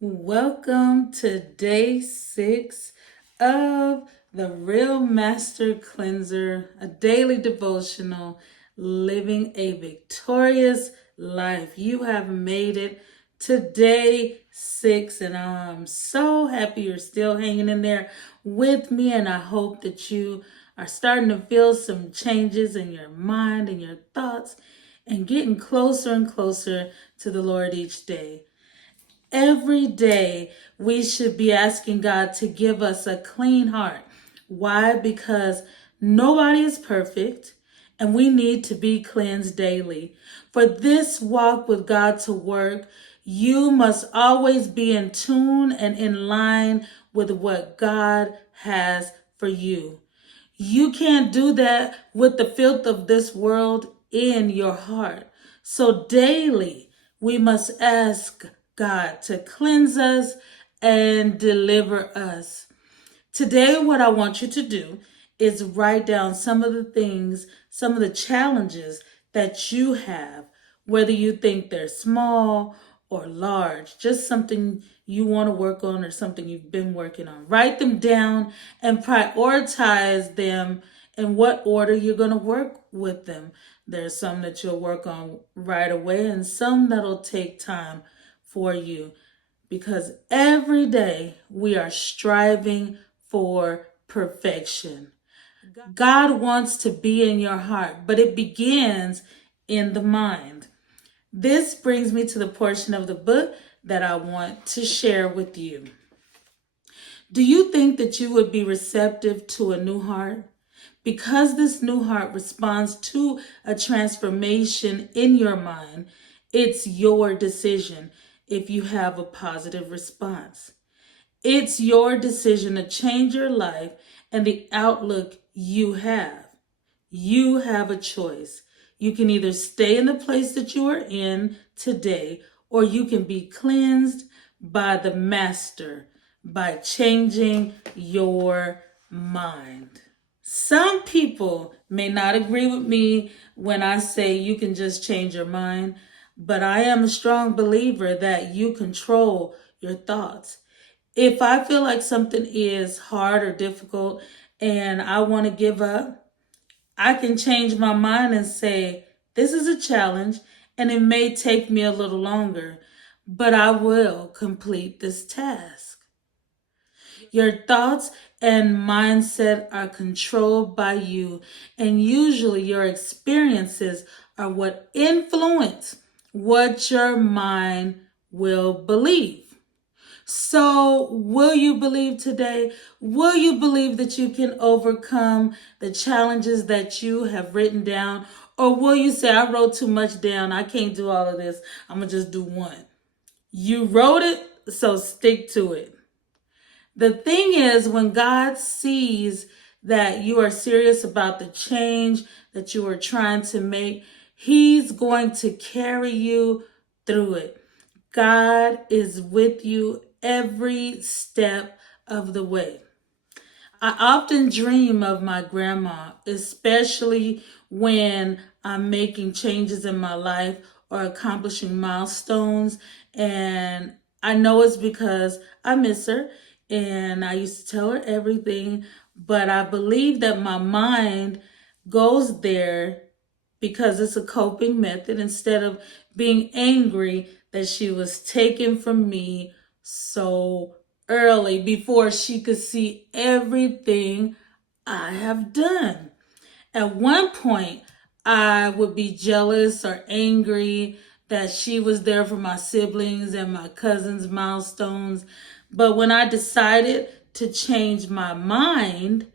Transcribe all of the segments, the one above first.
Welcome to day 6 of the Real Master Cleanser, a daily devotional, living a victorious life. You have made it to day 6, and I'm so happy you're still hanging in there with me. And I hope that you are starting to feel some changes in your mind and your thoughts and getting closer and closer to the Lord each day. Every day, we should be asking God to give us a clean heart. Why? Because nobody is perfect and we need to be cleansed daily. For this walk with God to work, you must always be in tune and in line with what God has for you. You can't do that with the filth of this world in your heart. So daily, we must ask God to cleanse us and deliver us. Today, what I want you to do is write down some of the things, some of the challenges that you have, whether you think they're small or large, just something you want to work on or something you've been working on. Write them down and prioritize them in what order you're going to work with them. There's some that you'll work on right away and some that'll take time for you, because every day we are striving for perfection. God wants to be in your heart, but it begins in the mind. This brings me to the portion of the book that I want to share with you. Do you think that you would be receptive to a new heart? Because this new heart responds to a transformation in your mind, it's your decision if you have a positive response. It's your decision to change your life and the outlook you have. You have a choice. You can either stay in the place that you are in today, or you can be cleansed by the Master by changing your mind. Some people may not agree with me when I say you can just change your mind, but I am a strong believer that you control your thoughts. If I feel like something is hard or difficult and I want to give up, I can change my mind and say, this is a challenge and it may take me a little longer, but I will complete this task. Your thoughts and mindset are controlled by you, and usually your experiences are what influence what your mind will believe. So, will you believe today? Will you believe that you can overcome the challenges that you have written down? Or will you say, I wrote too much down, I can't do all of this, I'm going to just do one? You wrote it, so stick to it. The thing is, when God sees that you are serious about the change that you are trying to make, He's going to carry you through it. God is with you every step of the way. I often dream of my grandma, especially when I'm making changes in my life or accomplishing milestones. And I know it's because I miss her and I used to tell her everything. But I believe that my mind goes there because it's a coping method instead of being angry that she was taken from me so early before she could see everything I have done. At one point, I would be jealous or angry that she was there for my siblings and my cousins' milestones. But when I decided to change my mind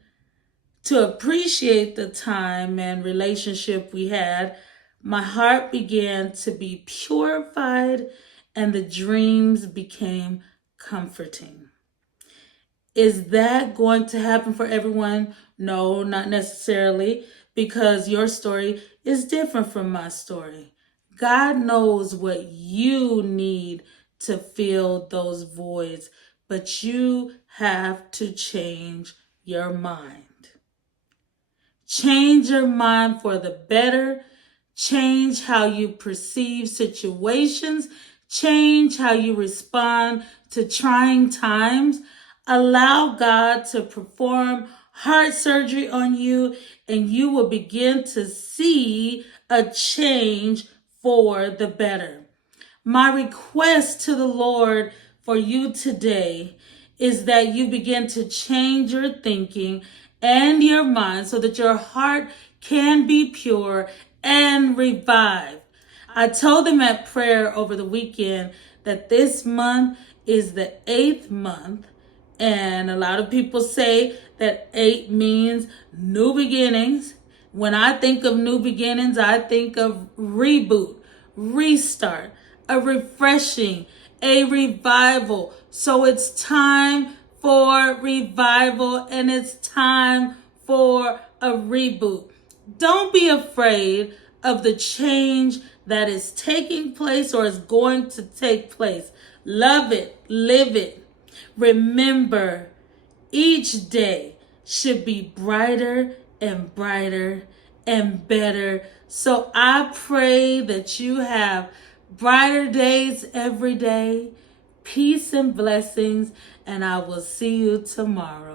to appreciate the time and relationship we had, my heart began to be purified and the dreams became comforting. Is that going to happen for everyone? No, not necessarily, because your story is different from my story. God knows what you need to fill those voids, but you have to change your mind. Change your mind for the better. Change how you perceive situations. Change how you respond to trying times. Allow God to perform heart surgery on you, and you will begin to see a change for the better. My request to the Lord for you today is that you begin to change your thinking and your mind so that your heart can be pure and revived. I told them at prayer over the weekend that this month is the 8th month, and a lot of people say that 8 means new beginnings. When I think of new beginnings, I think of reboot, restart, a refreshing, a revival. So it's time for revival and it's time for a reboot. Don't be afraid of the change that is taking place or is going to take place. Love it, live it. Remember, each day should be brighter and brighter and better. So I pray that you have brighter days every day, peace and blessings, and I will see you tomorrow.